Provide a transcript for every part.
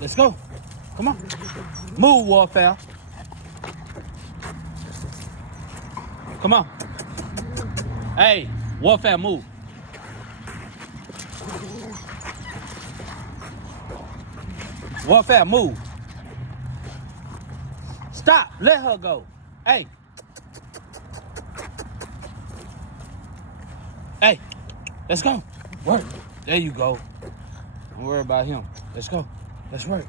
Let's go. Come on. Move, Warfare. Come on. Hey, Warfare, move. Warfare, move. Stop. Let her go. Hey. Hey. Let's go. Work. There you go. Don't worry about him. Let's go. Let's work.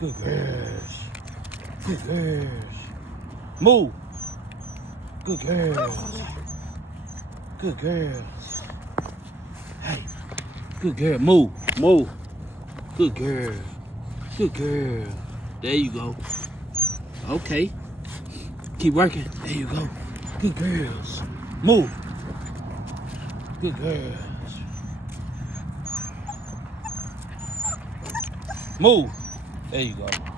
Good girls. Good girls. Move. Good girls. Good girls. Hey. Good girl. Move. Move. Good girl. Good girl. There you go. Okay. Keep working. There you go. Good girls. Move. Good girls. Move. There you go.